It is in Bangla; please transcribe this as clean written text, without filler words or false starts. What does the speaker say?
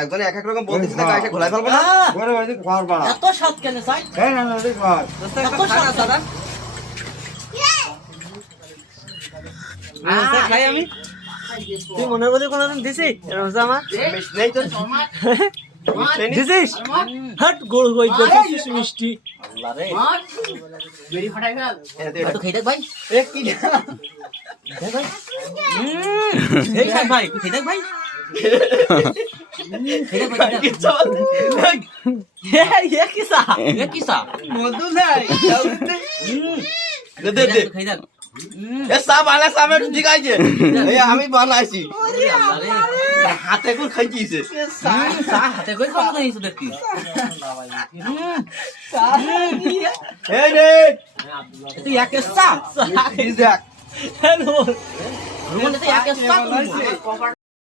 একজনে এক এক রকম বলতেছে না, গায়ে ঘোলাই ফেলবো না। এত স্বাদ কেন চাই? এত স্বাদ দাদা? খাই আমি। তুই মনের মধ্যে কোনদিন দিছিস রোজা আমার? মিষ্টি নেই তো? দিছিস? হাট গোল গোল দিছিস মিষ্টি। আল্লাহ রে। তো খাই দেখ ভাই। কি দেখ ভাই। এই খাই ভাই, তুই খাই দেখ ভাই। খাই দেখ ভাই। ये किसा? মধু নাই। দে দে দে। খাই দেখ। এ সাব আলা সামনে ঠিক আছে। এই আমি বানাইছি। আল্লাহ রে। হাতে করে খাইছিস। সা হাতে কই খাওয়া নাই সুদের কি? এই রে, তুই একে সা। এই দেখ। হ্যালো। রুমতে একে সা।